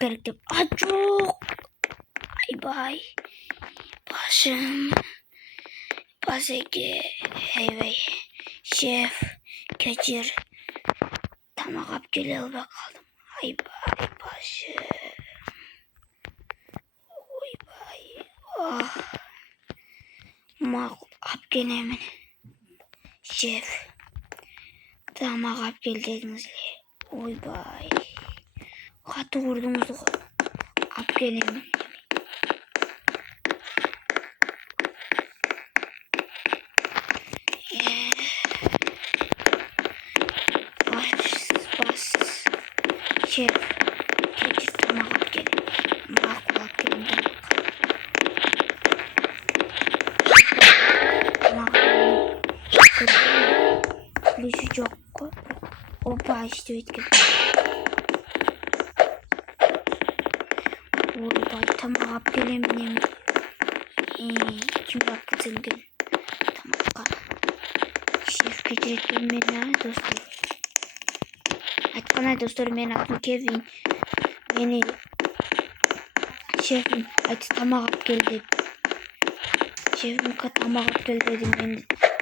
керек деп. Жоқ. Айбай. Башым. Басеке. Айбай. Шеф. Кечир. Тамақ алып келе албай қалдым. Айбай башым. Ойбай. Мақұл алып келемін. Шеф. Тамақ алып кел дедіңізле. Ойбай. Қатты ұрдыңыз ғой. Алып келемін. Шеф, кечір тамақ алып кел. Мақұл алып келемін. Плюсі жоқ қой. Опа, істеп еткен. Ойбай, тамақ алып келемін. Кім алып кетсенген тамаққа. Шеф кечіретін мені, достар. Айтқандай достар, мен атым Кевин. Мені шефім айтты тамақ алып кел деп. Шефім тамақ алып кел деді. Мен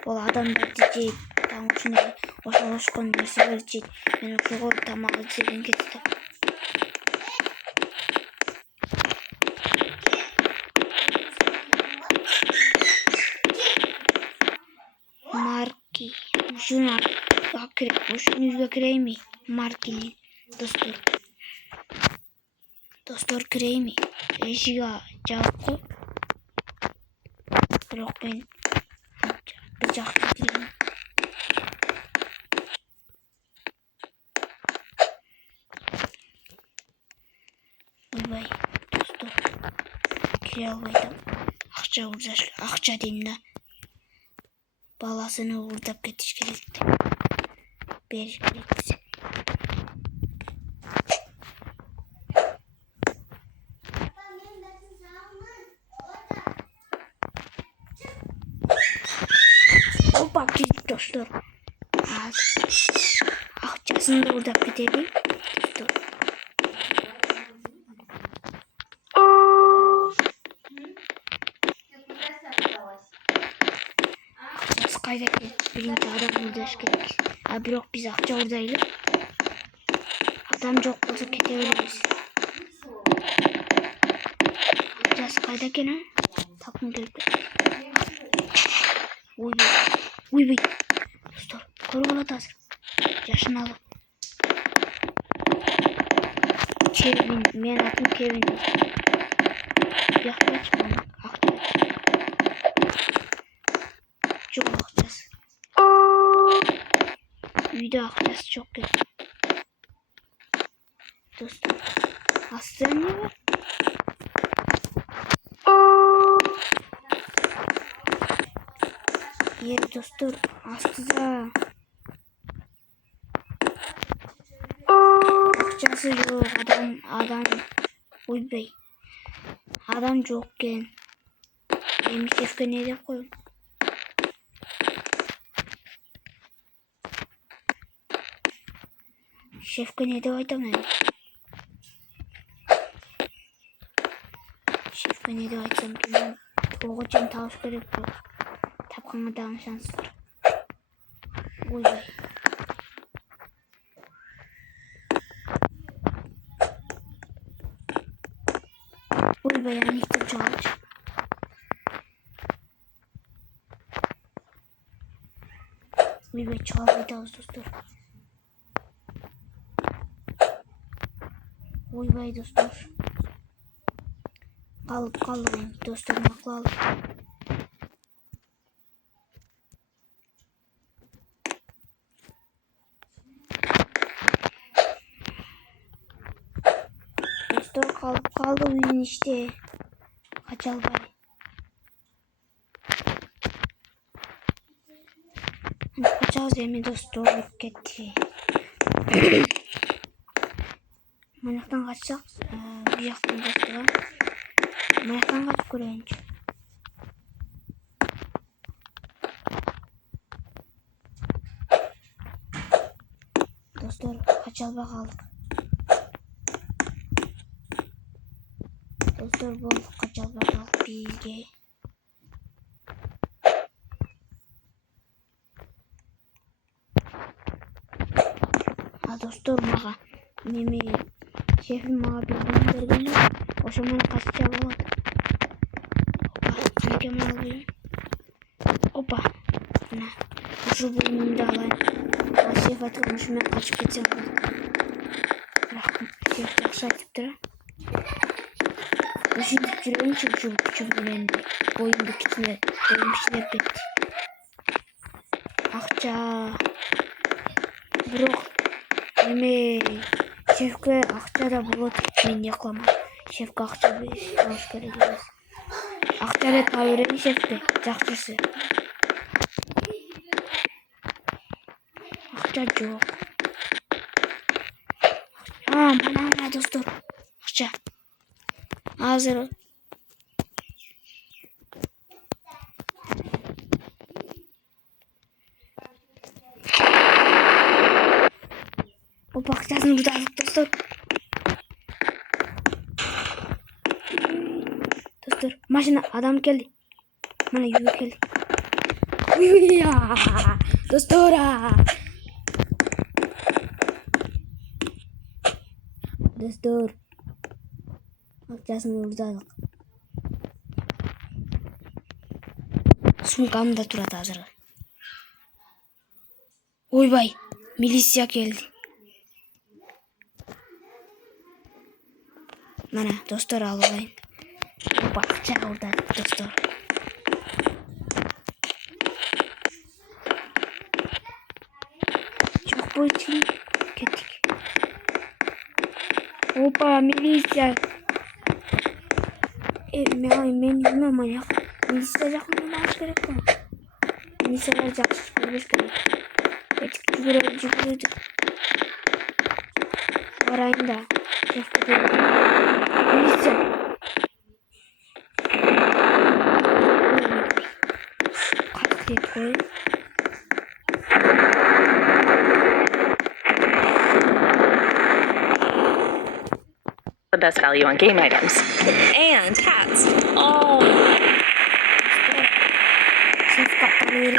ол адамдарды жейді. Там үшіне ошалашқан нәрселер жейді. Мен оқиғор тамақ іздеген кетті. Марки. Ушын үйге кірейме? Маркини. Достар кірейме? Ешіге жауып қой. Бірақ мен бір жақты кірейме. Ойбай, достар. Кіре албайдым. Ақша деймін. Баласыны ұрдап кетіш керекті. Беріш керекті. Опа, келіп достар. Ақшасын да ұрдап кетеді. Қайда келді? Бірінші адам ұрдаш керек. Бірақ біз ақша ұрдайлы. Адам жоқ болса кете береміз. Ақшасы қайда екен? Тапқым келіп кетті. Ойбай. Достар, көріп алады азыр. Жашын алып. Кевин, мен атым Кевин. Яқта шықпам. Ақша. Жоқ ақшасы. Үйде ақшасы жоқ кетті. Достар, астыда не бар? Достар, астыда ақшасы жоқ. Адам ойбай. Адам жоқ кен. Мен шефке не деп қойым? Шефке не деп айтам мен? Шефке не деп айтсам екен? Оғы жем тауыш керек жоқ. Тапқанға дағы шанс бар. Ойбай. Ойбай, анықтап жоғалды. Ойбай, жоғалбайды ауыз достар. Ойбай достар. Қалып достар, мақыл алып. Достар қалды үйін іште. Қаша албай. Қачауыз еме достар өліп кетті. Манақтан қачсақ, бұл жақтан достыға. Манақтан қачып көрейінші. Достар, қача албай қалдық. Dostlar bol kaçak bakalım bilgi. Dostlar mağa meme şefim mağa bilgiler geliyor. O zaman kaçacak olur. Kanka alıyorum. Opa. Ana. Şu bölümünü de alayım. Şef atılmış ben kaçıp gitsem. Bırakın. Şef taksa atıp dura. Şimdi жүрегім küçük bölümde. Boyumda kitine. Boyum içine bitti. Akça. Bırak. Eme. Şefke akça da bulut. Ben yaklama. Şefke akça bir hoş geldiniz. Akça da tavırın şefke. Жақшысы. Акча жоқ. Mana достор. Акча. Азыр. Опа, акчасын ұрдадық достор. Достор, машина адам келді. Mana yürü келді. Достора. Достор. Акчасын ұрдадық. Сумкам да тұрады азыр. Ойбай, милиция келді. Mana достор алайын. Опа, акча ұрдадық достор. Çok boyutlu. Kettik. Опа, милиция. Men yüzüme manyak. Milisiya жақындамаш керек қой. Milisiялар жақсы көрмеш керек. Кетик жүгіреді. Барайын да. Milisiya. Қатық деді қой. The best value on game items and hats. Şef kapları